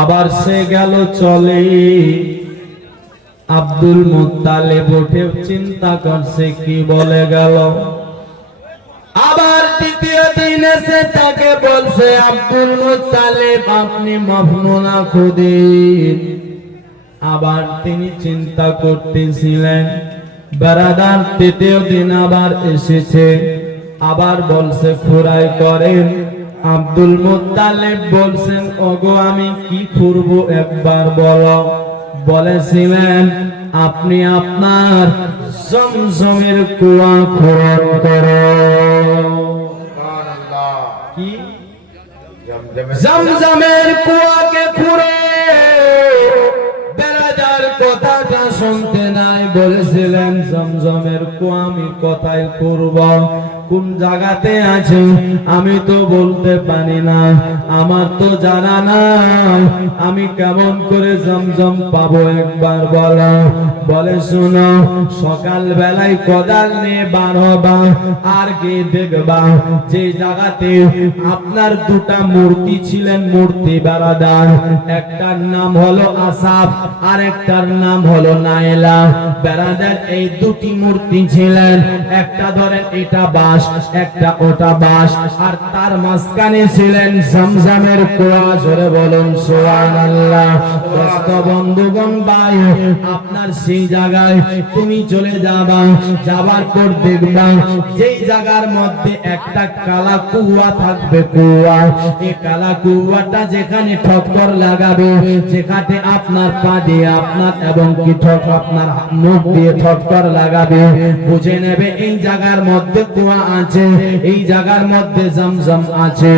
আবার সে গেল চলে। আব্দুল মুত্তালিব উঠে চিন্তা করছে কি বলে গেল। আবার দ্বিতীয় দিন এসে তাকে বলছে, আব্দুল মুত্তালিব আপনি মাফনুনা খুদিন। আবার তিনি চিন্তা করতেছিলেন। বেরাদার তৃতীয় দিন আবার এসেছে, আবার বলছে ফুরাই করেন। আব্দুল মুত্তালিব বলছেন, ওগো আমি কি করব একবার বলো। বলেছিলেন, আপনি আপনার জমজমের কুয়া খনন করো। কি জমজমের কুয়াকে খুঁড়ে। বেরাদার কথাটা শুনতে নাই, বলেছিলেন জমজমের কুয়া আমি কোথায় করব, কোন জায়গাতে আছে আমি তো বলতে পারি না, আমার তো জানা নাই, আমি কেমন করে জমজম পাবো একবার বলো। বলে শোনো, সকাল বেলায় কোদাল নিয়ে বার হবা, আর গিয়ে দেখবা যে জায়গাতে আপনার দুটা মূর্তি ছিলেন, মূর্তি বেরাদার, একটার নাম হলো আসাফ আর একটার নাম হলো নাইলা। বেরাদার এই দুটি মূর্তি ছিলেন, একটা ধরেন এটা বাস, একটা ওটা বাস, আর তার মাঝখানে ছিলেন জমজমের কুয়া। জোরে বলুন সুবহানাল্লাহ। দোস্ত বন্ধুগণ ভাই, আপনার সেই জায়গায় তুমি চলে যাবা, যাবার পর দেখবা যেই জায়গার মধ্যে একটা কালা কুয়া থাকবে, কুয়া, এই কালা কুয়াটা যেখানে ঠক্কর লাগাবে, যেখানে আপনার পা দিয়ে আপনার এবং কি আপনার মুখ দিয়ে ঠক্কর লাগাবে, বুঝে নেবে এই জায়গার মধ্যে কুয়া আছে, এই জায়গার মধ্যে জমজম আছে।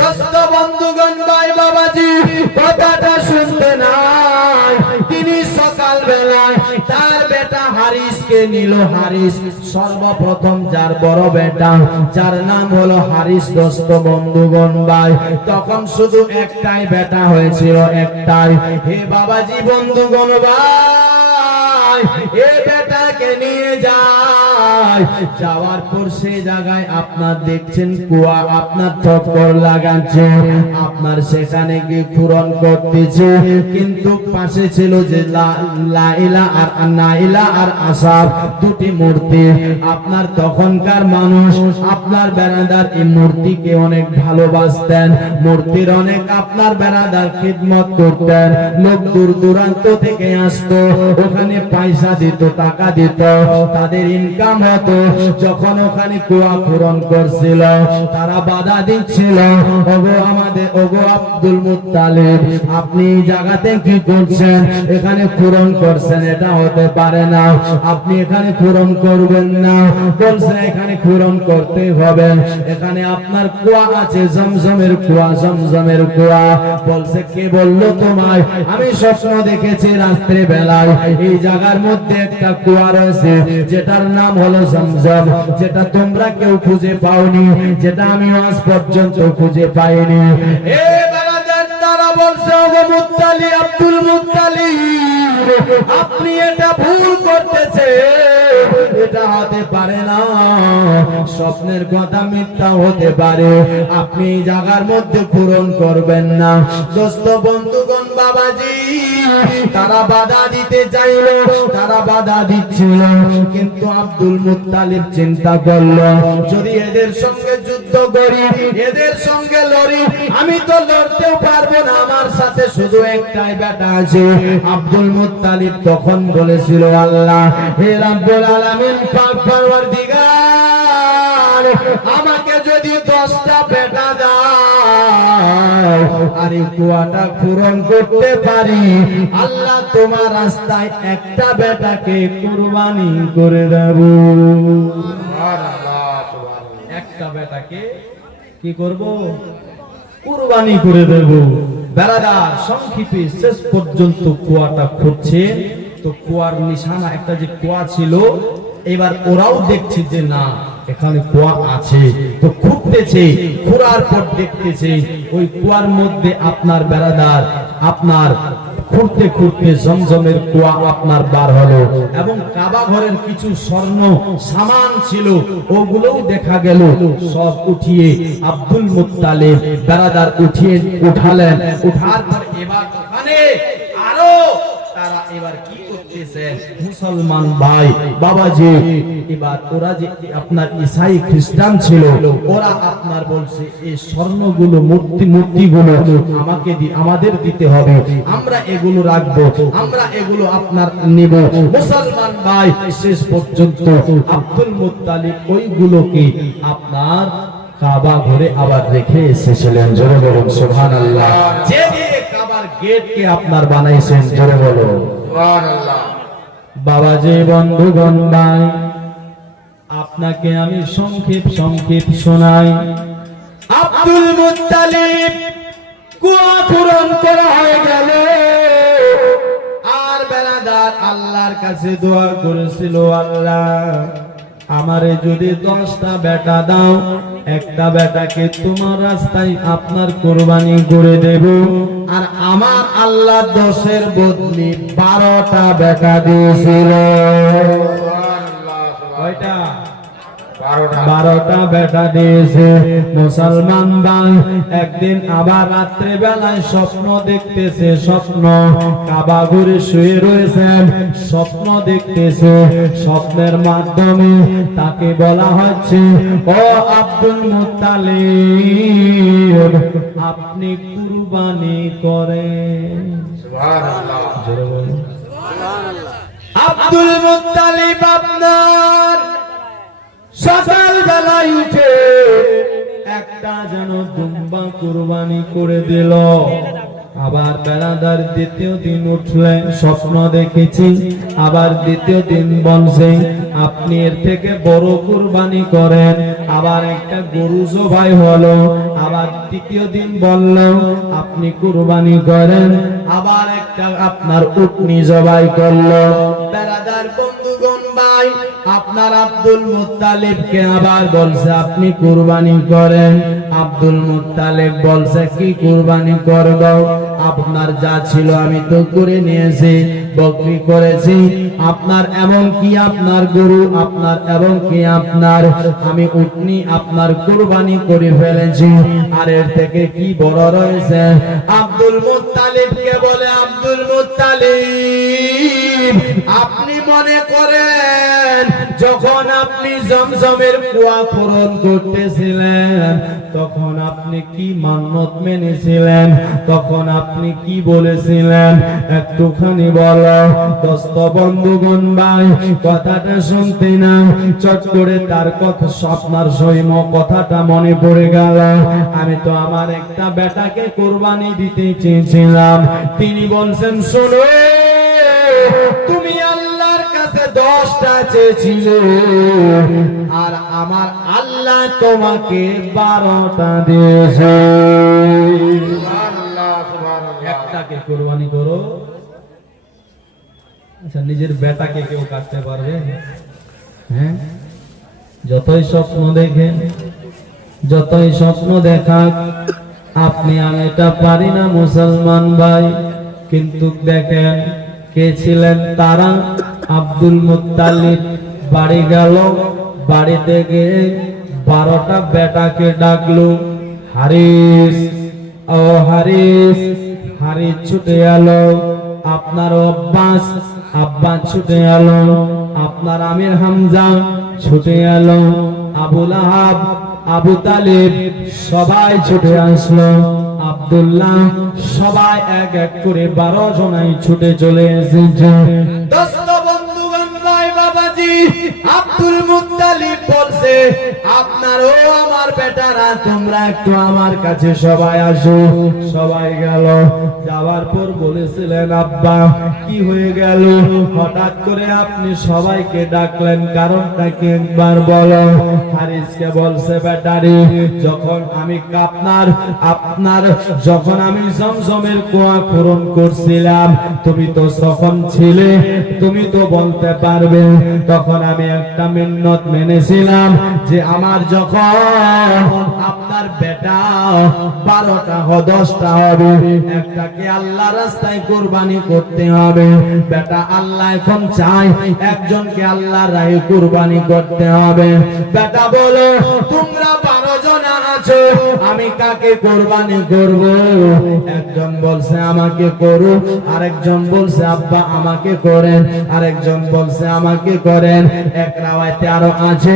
দোস্ত বন্ধুগণ ভাই বাবাজি, কথাটা শুনতে নাই, তিনি সকাল বেলায় তার বেটা হারিসকে নিল। হারিস সর্বপ্রথম যার বড় বেটা, যার নাম হলো হারিস। দোস্ত বন্ধুগণ ভাই, তখন শুধু একটাই বেটা হয়েছিল, একটাই। হে বাবাজি বন্ধুগণ ভাই, এ বেটাকে নিয়ে যায়, যাওয়ার পর সেই জায়গায় আপনার দেখছেন কুয়া, আপনার ঠক্কর লাগাচ্ছে, আপনার সেখানে গিয়ে পূরণ করতেছে। কিন্তু পাশে ছিল যে লাইলা আর নাইলা আর আসাফ, দুটি মূর্তি। আপনার তখনকার মানুষ আপনার বেরাদার এই মূর্তিকে অনেক ভালোবাসতেন, মূর্তির অনেক আপনার বেরাদার খিদমত করতেন। লোক দূর দূরান্ত থেকে আসতো, ওখানে পয়সা দিত, টাকা দিত, তাদের ইনকাম হতো। যখন ওখানে কুয়া পূরণ করছিল, তারা বাধা দিচ্ছিল, ওগো আমাদের, ওগো আব্দুল মুত্তালিব, আপনি এই জায়গাতে কি করছেন, এখানে পূরণ করছেন, এটা হতে পারে না, আপনি এখানে পূরণ করবেন না। বলছে এখানে পূরণ করতে হবে, এখানে আপনার কুয়া আছে, জমজমের কুয়া, জমজমের কুয়া। বলছে কে বললো তোমায়? আমি স্বপ্ন দেখেছি রাত্রে বেলায় এই জায়গার মধ্যে একটা কুয়া রয়েছে, যেটার নাম হলো জমজম, যেটা তোমরা কেউ খুঁজে পাওনি, যেটা আমি আজ পর্যন্ত খুঁজে পাইনি। এ বারাদার, তারা বলছে ওগো মুত্তালিব, আব্দুল মুত্তালিব, আপনি এটা ভুল করতেছেন, এটা হতে পারে না, স্বপ্নের কথা মিথ্যা হতে পারে, আপনি এই জায়গার মধ্যে পূরণ করবেন না। দোস্ত বন্ধুগণ বাবাজি, তারা বাধা দিতে চাইল, তারা বাধা দিচ্ছিল, কিন্তু আব্দুল মুত্তালিব চিন্তা করল, যদি এদের সঙ্গে যুদ্ধ করি, এদের সঙ্গে লড়ি, আমি তো লড়তেও পারবো না, আমার সাথে শুধু একটাই বেটা আছে। আব্দুল মুত্তালিব তখন বলেছিল, আল্লাহ, হে রাব্বুল আলামিন, পাক পরওয়ারদিগার, আমাকে যদি 10টা বেটা দাও আর এই কুয়াটা পূরণ করতে পারি, আল্লাহ তোমার রাস্তায় একটা বেটাকে কুরবানি করে দেব। একটা বেটাকে কি করব? কুরবানি করে দেব। বেরাদার, সংক্ষেপে শেষ পর্যন্ত কুয়াটা খুঁজছে, তো কুয়ার নিশানা, একটা যে কুয়া ছিল, এবার ওরাও দেখছে যে না, এখানে কুয়া আছে, তো খুঁজতেছে, খোঁড়ার পর দেখতেছে ওই কুয়ার মধ্যে আপনার বেরাদার, আপনার খুঁড়তে খুঁড়তে জমজমের কুয়া আপনার বার হলো এবং কাবা ঘরের কিছু স্বর্ণ সামান ছিল ওগুলোও দেখা গেল সব উঠিয়ে আব্দুল মুত্তালিব বেরাদার উঠালেন। উঠার পর এবার ওখানে আরো তারা এবার কি করতেছে মুসলমান ভাই বাবাজি, এবার ওরা যে আপনার ঈসাই খ্রিস্টান ছিল ওরা আপনার বলছে এই স্বর্ণগুলো মূর্তিগুলো আমাদের দিতে হবে, আমরা এগুলো রাখবো, আমরা এগুলো আপনার নেব। মুসলমান ভাই শেষ পর্যন্ত আব্দুল মুত্তালিব ওইগুলোকে আপনার কাবা ঘরে আবার রেখে এসেছিলেন। জোরে বলুন সুবহানাল্লাহ। যে দিয়ে কাবার গেটকে আপনার বানাইছেন, জোরে বলুন সুবহানাল্লাহ। বাবাজি বন্ধুগণ ভাই, আপনাকে আমি সংক্ষেপ শোনাই। আব্দুল মুত্তালিব কুয়া পূরণ করা হয়ে গেল আর বেরাদার আল্লাহর কাছে দোয়া করেছিল, আল্লাহ আমারে যদি 10টা বেটা দাও, একটা বেটাকে তোমার রাস্তায় আপনার কুরবানি করে দেব। আর আমার আল্লাহ 10-এর বদলে 12টা বেটা দিয়েছিল। কয়টা? 12টা বেটা দিয়েছে। মুসলমান ভাই একদিন আবার রাত্রে বেলায় স্বপ্ন দেখতেছে, স্বপ্ন কাবা ঘরে শুয়ে রয়েছেন, স্বপ্ন দেখতেছে। স্বপ্নের মাধ্যমে তাকে বলা হচ্ছে, ও আব্দুল মুত্তালিব আপনি কুরবানি করেন। সুবহানাল্লাহ, জোরে বলুন সুবহানাল্লাহ। আব্দুল মুত্তালিব আপনার সকাল বেলায় উঠে একটা যেন দুম্বা কুরবানি করে দিল। আবার বেড়াদার দ্বিতীয় দিন উঠলেন, স্বপ্ন দেখেছি। আবার দ্বিতীয় দিন বলছে আপনি এর থেকে বড় কুরবানি করেন। আবার একটা গরু জবাই হলো। আবার তৃতীয় দিন বলল আপনি কুরবানি করেন। আবার একটা আপনার উটনি জবাই করলো। বেড়াদার বন্ধুগণ ভাই, আপনার আব্দুল মুত্তালিবকে আবার বলছে আপনি কুরবানি করেন। আব্দুল মুত্তালিব বলছে কি কুরবানি করব? আপনার যা ছিল আমি তো করে নিয়েছি, বকরি করেছি, আপনার এবং কি আপনার গরু, আপনার এবং কি আপনার আমি উটনি আপনার কুরবানি করে ফেলেছি। আর এর থেকে কি বড় রয়েছে? আব্দুল মুত্তালিবকে বলে, আব্দুল মুত্তালিব আপনি মনে করেন যখন আপনি জমজমের কুয়া পূরণ করতেছিলেন তখন আপনি কি মান্নত মেনেছিলেন? তখন আপনি কি বলেছিলেন একটুখানি বলো। দোস্ত বন্ধুগণ ভাই, কথাটা শুনতে না চট করে তার কথা আপনার সৈম কথাটা মনে পড়ে গেল। আমি তো আমার একটা বেটাকে কুরবানি দিতে চেয়েছিলাম। তিনি বলছেন শোনো, তুমি আল্লাহর কাছে 10টা চেয়েছিলে আর আমার আল্লাহ তোমাকে 12টা দিয়েছে। একটাকে কুরবানি করো। আচ্ছা, নিজের বেটাকে কেউ কাটতে পারবে? হ্যাঁ, যতই স্বপ্ন দেখেন, যতই স্বপ্ন দেখাক, আপনি আমি এটা পারি না মুসলমান ভাই। কিন্তু দেখেন কে ছিলেন তারা? আব্দুল মুত্তালিব বাড়ি গেল, বাড়িতে গিয়ে 12টা বেটাকে ডাকলো। হারিস, ও হারিস। হারিস ছুটে এলো। আপনার আব্বাস, আব্বাস ছুটে এলো। আপনার আমির হামজা ছুটে এলো। আবু লাহাব, আবু তালিব সবাই ছুটে আসলো। আব্দুল্লাহ সবাই এক এক করে 12 জনাই ছুটে চলে এসেছে। দোস্ত বন্ধুগণ ভাই বাবাজি, আব্দুল মুত্তালিব বলছে আপনার ও আমার বেটারা তোমরা একটু আমার কাছে সবাই আসো। সবাই গেল। যাওয়ার পর বলেছিলেন আব্বা কি হয়ে গেল? হঠাৎ করে আপনি সবাইকে ডাকলেন, কারণটা কি একবার বলো। হারিসকে বলছে বেটারি, যখন আমি যখন আমি জমজমের কুয়া পূরণ করছিলাম তুমি তো তখন ছিলে, তুমি তো বলতে পারবে। তখন আমি একটা মিন্নত মেনেছিলাম যে আমার যখন আপনার বেটা 12টা 10টা হবে, একটাকে আল্লাহ রাস্তায় কুরবানি করতে হবে। বেটা আল্লাহ এখন চাই একজনকে আল্লাহর রাহে কুরবানি করতে হবে। বেটা বলো তোমরা 12 জন আছো, আমি কাকে কুরবানি করব? একজন বলছে আমাকে করো, আরেকজন বলছে আব্বা আমাকে করেন, আরেকজন বলছে আমাকে করেন। এক রাওয়ায়াতে আরো আছে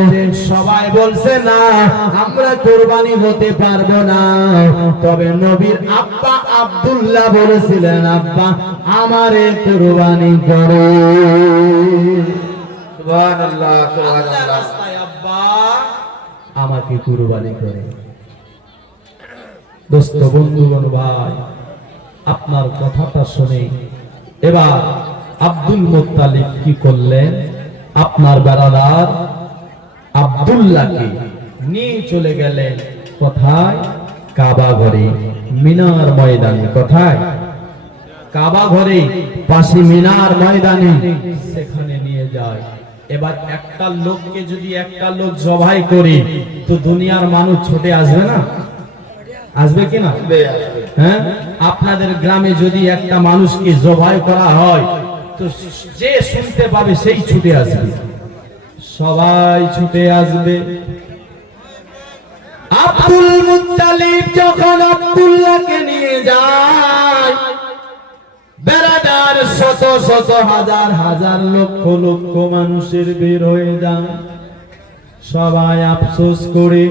সবাই বলছে না আমরা কুরবানি হতে পারবো না। তবে নবীর আব্বা আব্দুল্লাহ বলেছিলেন আব্বা আমারে কুরবানি করো। সুবহানাল্লাহ সুবহানাল্লাহ। রাস্তায় আব্বা আমাকে কুরবানি করে। দোস্ত বন্ধুগণ ভাই, আপনার কথাটা শুনে এবার আব্দুল মুত্তালিব কি করলেন? আপনার বেরাদার আব্দুল্লাহকে নিয়ে চলে গেলেন কোথায়? কাবা ঘরে, মিনার ময়দানে। কোথায়? কাবা ঘরে পাশে মিনার ময়দানে, সেখানে নিয়ে যায়। এবার একটা লোককে যদি একটা লোক জবাই করে তো দুনিয়ার মানুষ ছুটে আসবে না? আসবে কিনা? হ্যাঁ, আপনাদের গ্রামে যদি একটা মানুষকে জবাই করা হয় তো যে শুনতে পাবে সেই ছুটে আসবে, সবাই ছুটে আসবে। আব্দুল মুত্তালিব যখন আব্দুল্লাহকে নিয়ে যায়, বেরাদার শত শত হাজার হাজার লক্ষ লক্ষ মানুষের বের হয়ে যায়। সবাই আফসোস করে,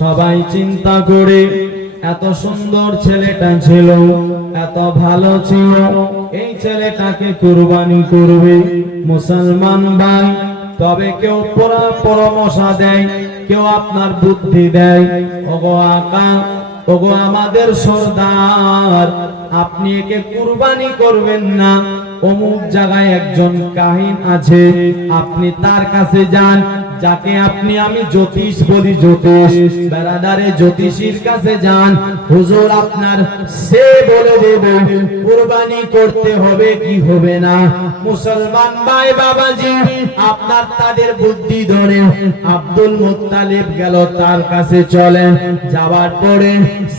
সবাই চিন্তা করে, এত সুন্দর ছেলেটা ছিল, এত ভালো ছিল, এই ছেলেটাকে কুরবানি করবে মুসলমান ভাই। তবে কেউ পরামর্শ দেয়, কেউ আপনার বুদ্ধি দেয়, ওগো আকা, ওগো আমাদের সরদার, আপনি একে কুরবানি করবেন না। অমুক জায়গায় একজন কাহিন আছে, আপনি তার কাছে যান, যাকে আপনি আমি জ্যোতিষ বলি, জ্যোতিষ বেরাদারে জ্যোতিষীর কাছে যান। হুজুর আপনার সে বলে দেবে কুরবানি করতে হবে কি হবে না। মুসলমান ভাই বাবাজি, আপনার তাদের বুদ্ধি ধরে আব্দুল মুত্তালিব গেল তার কাছে। চলেন, যাওয়ার পরে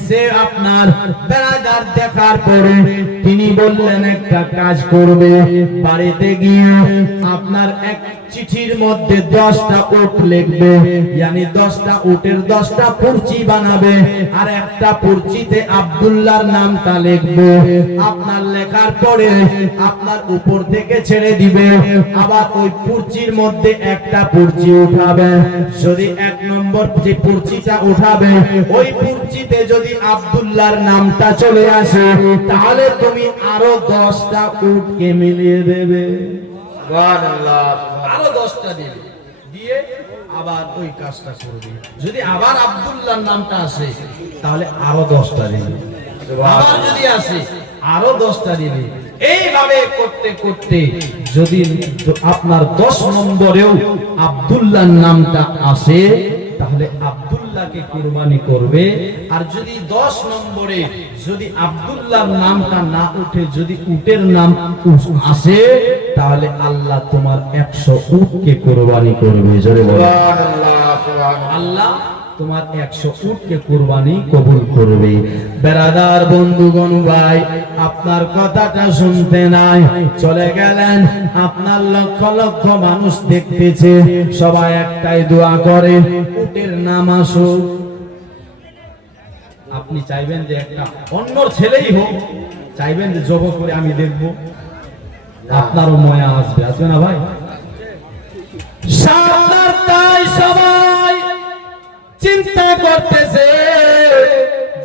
সে আপনার বেরাদার দেখার পরে তিনি বললেন একটা কাজ করবে, বাড়িতে গিয়ে আপনার এক চিঠির মধ্যে 10টা উট লিখবে, यानी 10টা উটের 10টা পুরচি বানাবে, আর একটা পুরচিতে আব্দুল্লাহর নামটা লিখবে। আপনার লেখার পরে আপনার উপর থেকে ছেড়ে দিবে, আবার ওই পুরচির মধ্যে একটা পুরচি উঠাবে। যদি 1 নম্বর যে পুরচিটা উঠাবে ওই পুরচিতে যদি আব্দুল্লাহর নামটা চলে আসে, তাহলে তুমি আরো 10টা উটকে মিলিয়ে দেবে। সুবহানাল্লাহ। আরো 10টা দিবে, দিয়ে আবার ওই কাজটা করবে। যদি আবার আব্দুল্লাহর নামটা আসে তাহলে আরো 10টা দিবে, আবার যদি আসে আরো 10টা দিবে। এইভাবে করতে করতে যদি আপনার 10 নম্বরেও আব্দুল্লাহর নামটা আসে তাহলে আব্দুল্লাহকে কুরবানি করবে। আর যদি 10 নম্বরে যদি আব্দুল্লাহর নামটা না উঠে, যদি উটের নাম আসে, তাহলে আল্লাহ তোমার 100 উটকে কুরবানি করবে। জোরে বলো সুবহানাল্লাহ সুবহানাল্লাহ। আল্লাহ তোমার 100 উটকে কুরবানি কবুল করবে। বেরাদার বন্ধুগণ ভাই, আপনার কথাটা শুনতে নাই চলে গেলেন। আপনার লক্ষ লক্ষ মানুষ দেখতেছে, সবাই একটাই দোয়া করে উটের নাম আসুক। আপনি চাইবেন যে একটা অন্য ছেলেই হোক, চাইবেন যে জব করে আমি দেখব, আপনারও ময়া আসবে, আসবে না ভাই? সামনের তাই সবাই চিন্তা করতেছে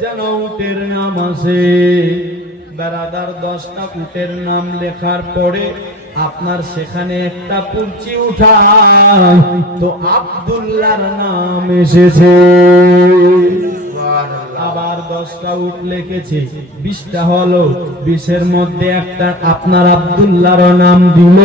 যেন উটের নাম আসে। বেরাদার 10টা উটের নাম লেখার পরে আপনার সেখানে একটা পুরচি উঠায় তো আব্দুল্লাহর নাম এসেছে। আবার 10টা উট লিখেছে, 20টা হলো, 20-এর মধ্যে একটা আপনার আব্দুল্লাহর নাম দিল,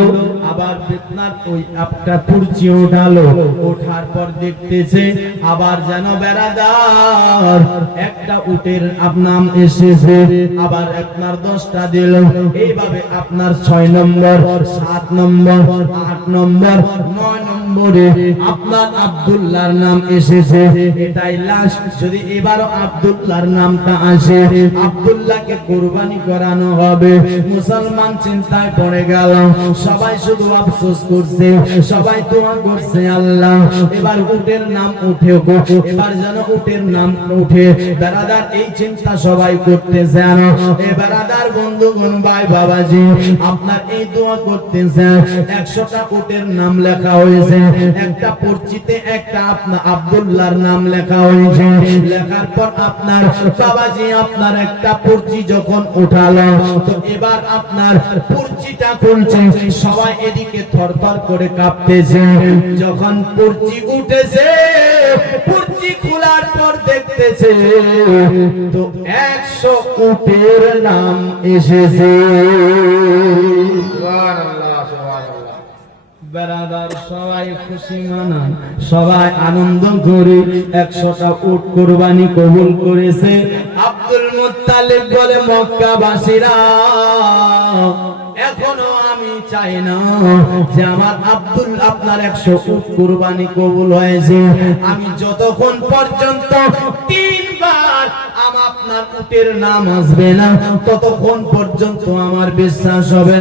আবার বেতনার ওই একটা কুর্চি উঠালো, ওঠার পর দেখতেছে আবার যেন বেড়াদার একটা উটের নাম এসেছে, আবার আপনার 10টা দিল, এইভাবে আপনার 6 নম্বর 7 নম্বর 8 নম্বর 9 নম্বরে আপনার আব্দুল্লাহর নাম এসেছে। এটাই লাস্ট, যদি এবারও আব্দুল্লাহর নামটা আসে, আব্দুল্লাহকে কুরবানি করানো হবে। মুসলমান চিন্তায় পড়ে গেল, সবাই শুধু আফসোস করছে, সবাই দোয়া করছে, আল্লাহ এবার উটের নাম উঠে গো, এবার যেন উটের নাম উঠে। বেরাদার এই চিন্তা সবাই করতেছেন। এ বেরাদার বন্ধুগণ, ভাই বাবাজি, আপনার এই দোয়া করতেছেন। 100টা উটের নাম লেখা হয়েছে, একটা পরিচিতে একটা আপনার আব্দুল্লাহর নাম লেখা হয়েছে। লেখার পর আপনার বাবাজি আপনার একটা পর্চি যখন উঠালো, তো এবার আপনার পর্চিটা খুলছে, সবাই এদিকে থরথর করে কাঁপতেছে। যখন পর্চি উঠেছে, পর্চি খোলার পর দেখতেছে তো 100 উটের নাম এসেছে। সুবহানাল্লাহ, সুবহানাল্লাহ। বেরাদার সবাই খুশি মানান, সবাই আনন্দ করে 100টা উট কুরবানি কবুল করেছে। আব্দুল মুত্তালিব বলে, মক্কাবাসীরা এখনো আমি চাই না যে আমার আপনার 100 উট কুরবানি কবুল হয়েছে, আমি যতক্ষণ পর্যন্ত 3 বার আপনার উটের নাম আসবে না, ততক্ষণ পর্যন্ত আমার বিশ্বাস হবে না।